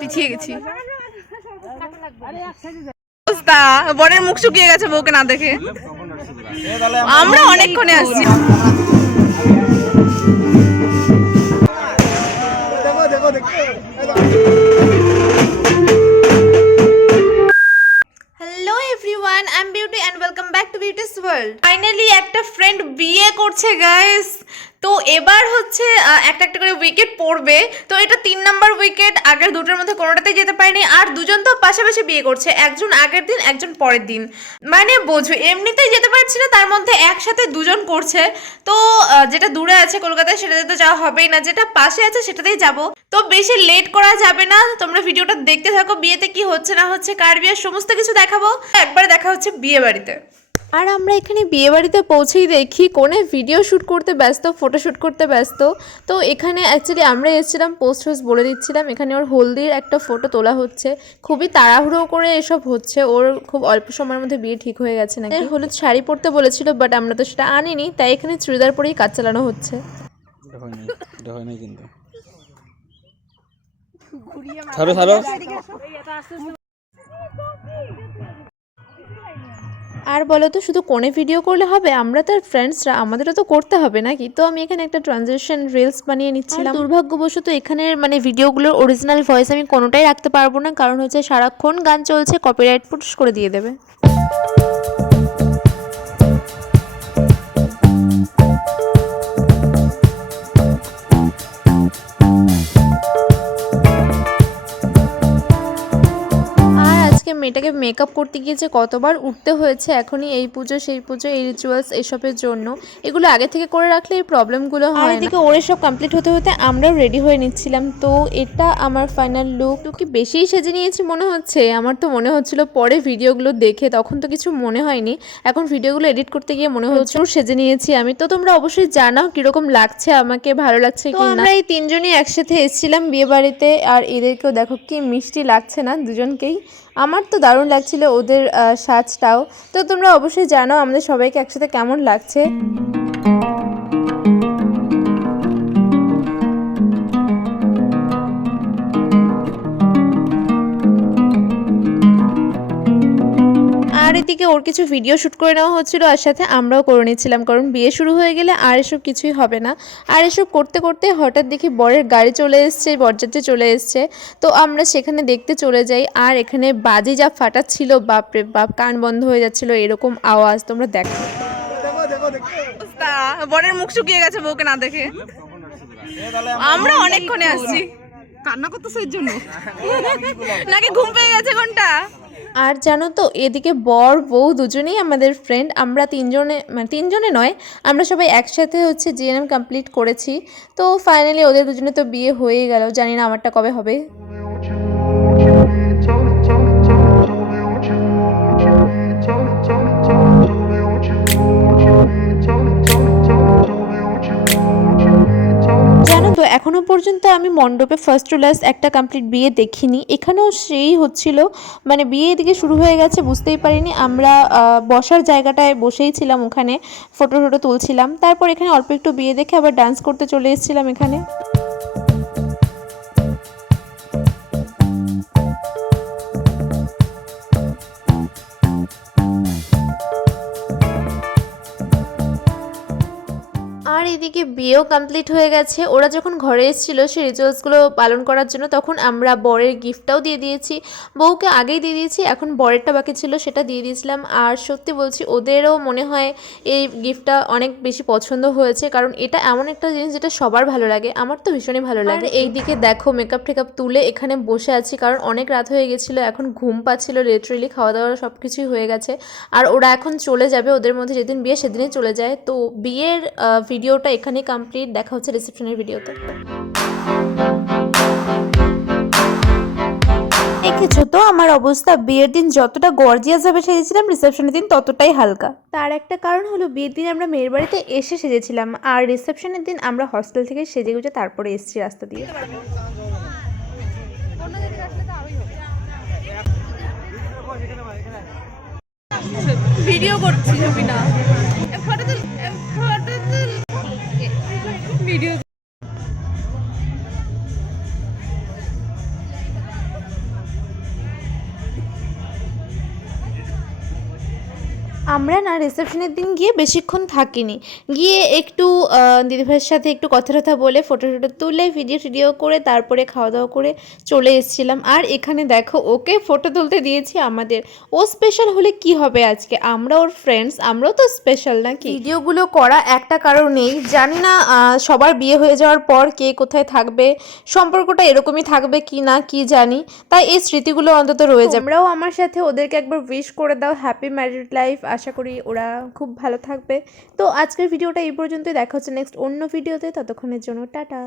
পিছিয়ে গেছি। বরের মুখ শুকিয়ে গেছে বউকে না দেখে। আমরা অনেকক্ষণে আসছি। Hello everyone, I am Beauty and welcome back to Beauty's world. Finally একটা ফ্রেন্ড বিয়ে করছে গাইস। তো এবার হচ্ছে একটা একটা করে উইকেট পড়বে। তো এটা 3 নাম্বার উইকেট। আগের দুটোর মধ্যে কোনোটাতেই যেতে পারেনি। আর দুজন তো পাশাপাশি বিয়ে করছে, একজন আগের দিন একজন পরের দিন। মানে বোঝো, এমনিতেই যেতে পারছি না, তার মধ্যে একসাথে দুজন করছে। তো যেটা দূরে আছে কলকাতায় সেটাতে তো যাওয়া হবেই না, যেটা পাশে আছে সেটাতেই যাব। তো বেশি লেট করা যাবে না, তোমরা ভিডিওটা দেখতে থাকো। বিয়েতে কি হচ্ছে না হচ্ছে, কার বিয়ে, সমস্ত কিছু দেখাবো। একবারে দেখা হচ্ছে বিয়ে বাড়িতে। আর আমরা এখানে বিয়ে বাড়িতে পৌঁছেই দেখি কোনে ভিডিও শ্যুট করতে ব্যস্ত, ফটো শ্যুট করতে ব্যস্ত। তো এখানে অ্যাকচুয়ালি আমরা এসেছিলাম, পোস্ট হোস্ট বলে দিচ্ছিলাম এখানে ওর হলদির একটা ফটো তোলা হচ্ছে। খুবই তাড়াহুড়ো করে এসব হচ্ছে, ওর খুব অল্প সময়ের মধ্যে বিয়ে ঠিক হয়ে গেছে নাকি। হলুদ শাড়ি পরতে বলেছিল, বাট আমরা তো সেটা আনিনি, তাই এখানে চুড়িদার পরেই কাজ চালানো হচ্ছে। আর বলো তো, শুধু কোণে ভিডিও করলে হবে? আমরা তো ফ্রেন্ডসরা, আমাদেরও তো করতে হবে নাকি? তো আমি এখানে একটা ট্রানজিশন রিলস বানিয়ে নিচ্ছিলাম। দুর্ভাগ্যবশত এখানের ভিডিওগুলোর অরিজিনাল ভয়েস আমি কোনোটাই রাখতে পারবো না, কারণ হচ্ছে সারাক্ষণ গান চলছে, কপিরাইট পুশ করে দিয়ে দেবে। মেয়েটাকে মেকআপ করতে গিয়েছে, কতবার উঠতে হয়েছে এখনই, এই পুজো সেই পুজো, এই রিচুয়ালস এসবের জন্য। এগুলো আগে থেকে করে রাখলে এই প্রবলেমগুলো হয় না। এদিকে ওর সব কমপ্লিট হতে হতে আমরাও রেডি হয়ে নিচ্ছিলাম। তো এটা আমার ফাইনাল লুক। তো কি বেশিই সেজে নিয়েছি মনে হচ্ছে? আমার তো মনে হচ্ছিল পরে ভিডিওগুলো দেখে, তখন তো কিছু মনে হয়নি, এখন ভিডিওগুলো এডিট করতে গিয়ে মনে হচ্ছে সেজে নিয়েছি আমি। তো তোমরা অবশ্যই জানাও কিরকম লাগছে, আমাকে ভালো লাগছে কি না। আমরা এই তিনজনই একসাথে এসেছিলাম বিয়ে বাড়িতে, আর এদেরকেও দেখো কি মিষ্টি লাগছে না দুজনকেই। আমার তো দারুণ লাগছিল ওদের সাজটাও। তো তোমরা অবশ্যই জানাও আমাদের সবাইকে একসাথে কেমন লাগছে। আর এদিকে ওর কিছু ভিডিও শ্যুট করে নেওয়া হচ্ছিলো, আর সাথে আমরাও করে নিচ্ছিলাম, কারণ বিয়ে শুরু হয়ে গেলে আর এসব কিছুই হবে না। আর এসব করতে করতে হঠাৎ দেখি বরের গাড়ি চলে এসছে, বরযাত্রী চলে এসছে। তো আমরা সেখানে দেখতে চলে যাই। আর এখানে বাজি যা ফাটাচ্ছিল, বাপরে বাপ, কান বন্ধ হয়ে যাচ্ছিল, এরকম আওয়াজ। তোমরা দেখো, বরের মুখ শুকিয়ে গেছে বউকে না দেখে। আমরা অনেকক্ষণে আসছি। কান্না করতেছে এর জন্য নাকি ঘুম পেয়ে গেছে কোনটা? আর জানো তো, এদিকে বর বউ দুজনেই আমাদের ফ্রেন্ড। আমরা তিনজনে নয়, আমরা সবাই একসাথে হচ্ছে জিএনএম কমপ্লিট করেছি। তো ফাইনালি ওদের দুজনে তো বিয়ে হয়েই গেল, জানি না আমারটা কবে হবে। তো এখনো পর্যন্ত আমি মণ্ডপে ফার্স্ট টু লাস্ট একটা কমপ্লিট বিয়ে দেখিনি। এখানেও সেই হচ্ছিল, বিয়ে এদিকে শুরু হয়ে গেছে বুঝতেই পারিনি। আমরা বসার জায়গাটায় বসেই ছিলাম, ওখানে ফটো তুলছিলাম। তারপর এখানে অল্প একটু বিয়ে দেখে আবার ডান্স করতে চলে এসেছিলাম এখানে। আর এদিকে বিয়েও কমপ্লিট হয়ে গেছে। ওরা যখন ঘরে এসেছিলো সেই রিচুয়ালসগুলো পালন করার জন্য, তখন আমরা বরের গিফটটাও দিয়ে দিয়েছি। বউকে আগেই দিয়ে দিয়েছি, এখন বরেরটা বাকি ছিল, সেটা দিয়ে দিয়েছিলাম। আর সত্যি বলছি, ওদেরও মনে হয় এই গিফটটা অনেক বেশি পছন্দ হয়েছে, কারণ এটা এমন একটা জিনিস যেটা সবার ভালো লাগে। আমার তো ভীষণই ভালো লাগে। আর এইদিকে দেখো, মেকআপ টেকআপ তুলে এখানে বসে আছি, কারণ অনেক রাত হয়ে গেছিলো, এখন ঘুম পাচ্ছিল। লিটারেলি খাওয়া দাওয়া সব কিছুই হয়ে গেছে। আর ওরা এখন চলে যাবে, ওদের মধ্যে যেদিন বিয়ে সেদিনই চলে যায়। তো বিয়ের ভিডিওটা এখানে কমপ্লিট, দেখা হচ্ছে রিসেপশনের ভিডিওতে। দেখেছো তো আমার অবস্থা, বিয়ের দিন যতটা গর্জিয়াস ভাবে সেজেছিলাম, রিসেপশনের দিন ততটাই হালকা। তার একটা কারণ হলো, বিয়ের দিন আমরা মেয়ের বাড়িতে এসে সেজেছিলাম, আর রিসেপশনের দিন আমরা হস্টেল থেকে সেজে গুজে তারপরে এসেছি রাস্তা দিয়ে। ভিডিও করছি না, ভিডিও আমরা না রিসেপশনের দিন গিয়ে বেশিক্ষণ থাকিনি, গিয়ে একটু দিদিভাইয়ের সাথে একটু কথা টথা বলে ফটো টটো তুলে ভিডিও করে তারপরে খাওয়া দাওয়া করে চলে এসেছিলাম। আর এখানে দেখো ওকে ফটো তুলতে দিয়েছি আমাদের। ও স্পেশাল হলে কি হবে, আজকে আমরা ওর ফ্রেন্ডস, আমরাও তো স্পেশাল নাকি। ভিডিওগুলো করা একটা কারণেই, জানি না সবার বিয়ে হয়ে যাওয়ার পর কে কোথায় থাকবে, সম্পর্কটা এরকমই থাকবে কি না কি জানি, তাই এই স্মৃতিগুলো অন্তত রয়ে যাবে। আমরাও আমার সাথে ওদেরকে একবার উইশ করে দাও হ্যাপি ম্যারিড লাইফ, আশা করি ওরা খুব ভালো থাকবে। তো আজকের ভিডিওটা এই পর্যন্তই, দেখা হচ্ছে নেক্সট অন্য ভিডিওতে, ততক্ষণের জন্য টাটা।